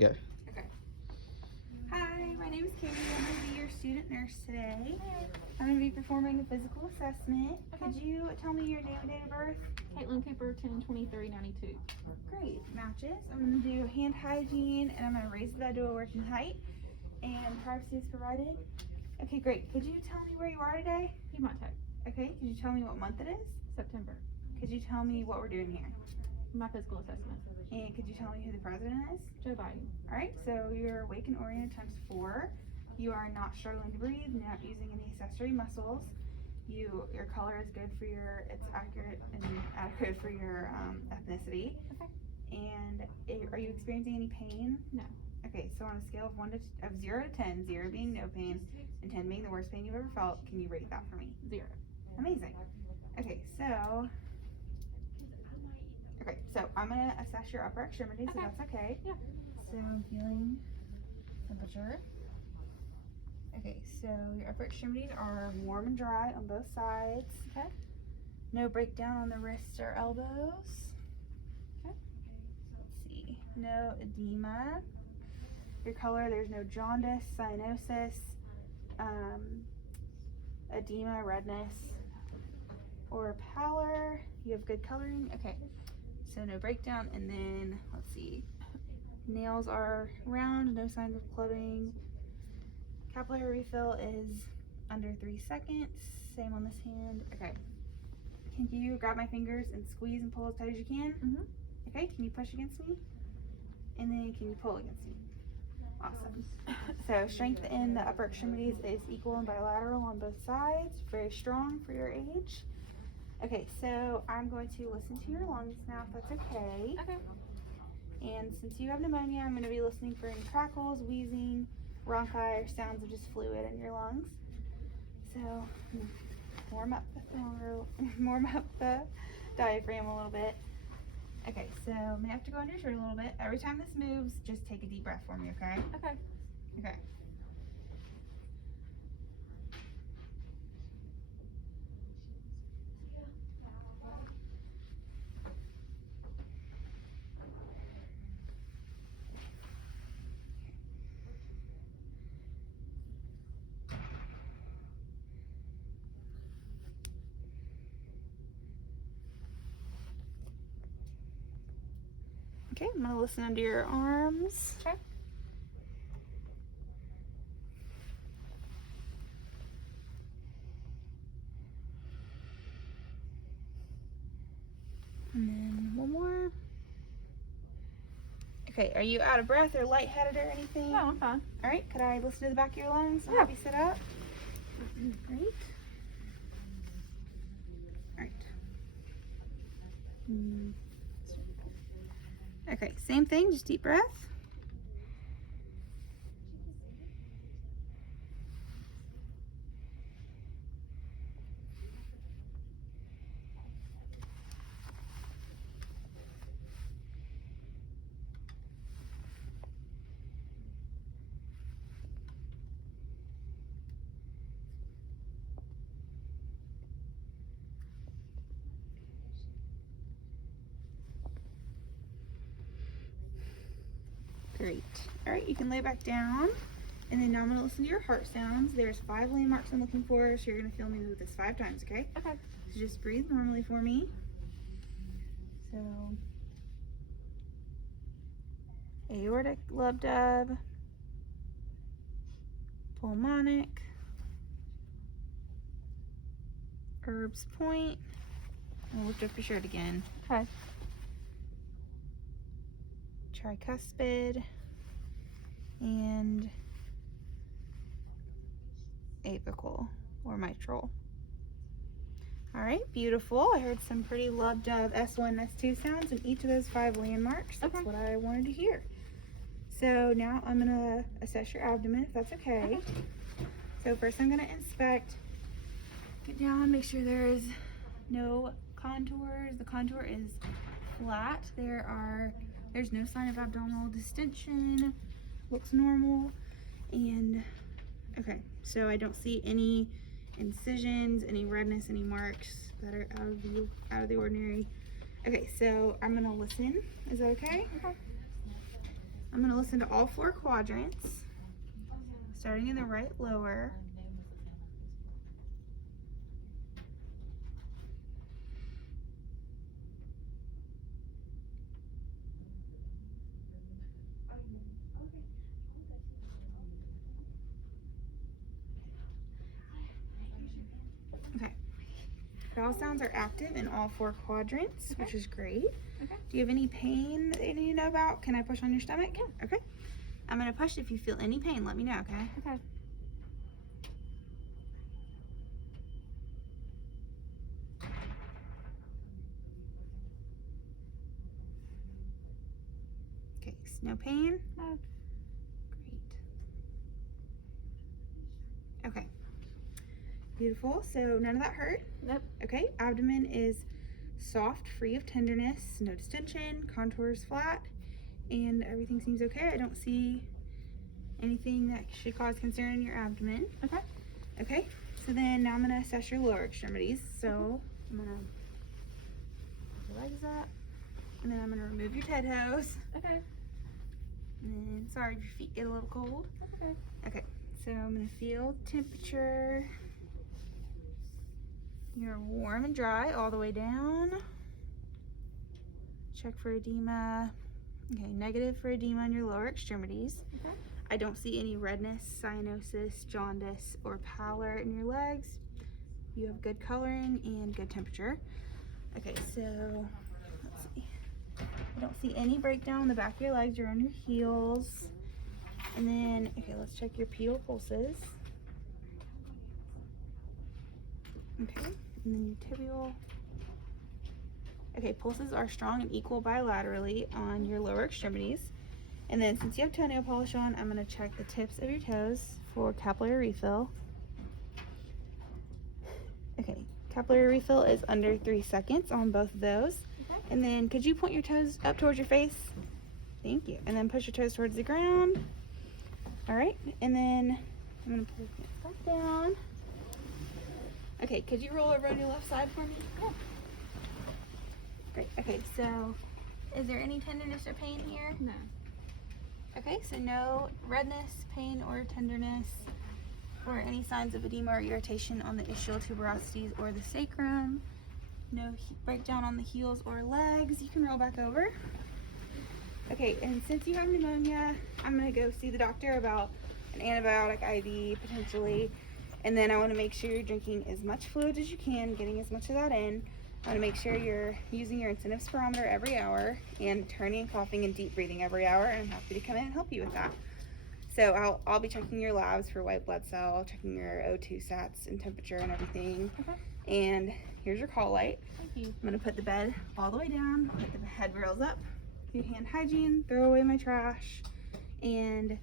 Go. Okay. Hi, my name is Katie. I'm going to be your student nurse today. I'm going to be performing a physical assessment. Could you tell me your name and date of birth? Caitlin Cooper, 10/23/92. Great, matches. I'm going to do hand hygiene, and I'm going to raise the bed to a working height, and privacy is provided. Okay, great. Could you tell me where you are today? Piedmont Tech, Okay, could you tell me what month it is? September. Could you tell me what we're doing here? My physical assessment. And could you tell me who the president is? Joe Biden. Alright, so you're awake and oriented times 4. You are not struggling to breathe, not using any accessory muscles. Your color is good for it's accurate and adequate for your ethnicity. Okay. And are you experiencing any pain? No. Okay, so on a scale of 0 to 10, 0 being no pain and 10 being the worst pain you've ever felt, can you rate that for me? 0. Amazing. Okay, so I'm gonna assess your upper extremities, Okay. so that's okay. Yeah. So I'm feeling temperature. Okay, so your upper extremities are warm and dry on both sides. Okay. No breakdown on the wrists or elbows. Okay. Let's see. No edema. Your color, there's no jaundice, cyanosis, edema, redness, or pallor. You have good coloring. Okay. So no breakdown, and then let's see. Nails are round, no signs of clubbing. Capillary refill is under 3 seconds. Same on this hand. Okay. Can you grab my fingers and squeeze and pull as tight as you can? Mm-hmm. Okay, can you push against me? And then can you pull against me? Awesome. So strength in the upper extremities is equal and bilateral on both sides. Very strong for your age. Okay, so I'm going to listen to your lungs now, if that's okay. Okay. And since you have pneumonia, I'm going to be listening for any crackles, wheezing, bronchi, or sounds of just fluid in your lungs. So warm up the diaphragm a little bit. Okay, so may have to go under your shirt a little bit. Every time this moves, just take a deep breath for me, okay? Okay. Okay. Okay, I'm gonna listen under your arms. Okay. And then one more. Okay, are you out of breath or lightheaded or anything? No, I'm fine. All right, could I listen to the back of your lungs? Yeah. Have you sit up? Great. All right. Okay, same thing, just deep breath. Great. All right, you can lay back down. And then now I'm going to listen to your heart sounds. There's 5 landmarks I'm looking for, so you're going to feel me with this 5 times, okay? Okay. So just breathe normally for me. So, aortic lub dub, pulmonic, Erb's point, and lift up your shirt again. Okay. Tricuspid, and apical or mitral. All right, beautiful. I heard some pretty loved S1, S2 sounds in each of those 5 landmarks. That's Okay. what I wanted to hear. So now I'm gonna assess your abdomen, if that's okay. So first I'm gonna inspect. Get down, make sure there is no contours. The contour is flat. There's no sign of abdominal distension. Looks normal. And okay, so I don't see any incisions, any redness, any marks that are out of the ordinary. Okay, so I'm gonna listen. Is that okay? Okay. I'm gonna listen to all 4 quadrants, starting in the right lower. Okay. Vowel sounds are active in all 4 quadrants, Okay. which is great. Okay. Do you have any pain that you need to know about? Can I push on your stomach? Yeah. Okay. I'm gonna push. If you feel any pain, let me know, okay? Okay. Okay, so no pain? No. Great. Okay. Beautiful. So none of that hurt? Nope. Okay, abdomen is soft, free of tenderness, no distension, contours flat, and everything seems okay. I don't see anything that should cause concern in your abdomen. Okay. Okay, so then now I'm gonna assess your lower extremities. So I'm gonna put your legs up, and then I'm gonna remove your toes. Okay. And then, sorry if your feet get a little cold. That's okay. Okay, so I'm gonna feel temperature. You're warm and dry all the way down. Check for edema. Okay, negative for edema on your lower extremities. Okay. I don't see any redness, cyanosis, jaundice, or pallor in your legs. You have good coloring and good temperature. Okay, so let's see. I don't see any breakdown on the back of your legs or on your heels. And then, okay, let's check your pedal pulses. Okay, and then your tibial. Okay, pulses are strong and equal bilaterally on your lower extremities. And then since you have toenail polish on, I'm going to check the tips of your toes for capillary refill. Okay, capillary refill is under 3 seconds on both of those. Okay. And then could you point your toes up towards your face? Thank you. And then push your toes towards the ground. All right, and then I'm going to pull it back down. Okay, could you roll over on your left side for me? Yeah. Great. Okay, so is there any tenderness or pain here? No. Okay, so no redness, pain, or tenderness, or any signs of edema or irritation on the ischial tuberosities or the sacrum. No breakdown on the heels or legs. You can roll back over. Okay, and since you have pneumonia, I'm going to go see the doctor about an antibiotic IV potentially. And then I want to make sure you're drinking as much fluid as you can, getting as much of that in. I want to make sure you're using your incentive spirometer every hour and turning, coughing, and deep breathing every hour. And I'm happy to come in and help you with that. So I'll be checking your labs for white blood cell, checking your O2 sats and temperature and everything. Okay. And here's your call light. Thank you. I'm going to put the bed all the way down, put the head rails up, do hand hygiene, throw away my trash. And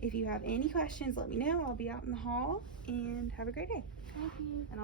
if you have any questions, let me know. I'll be out in the hall, and have a great day. Thank you. And I'll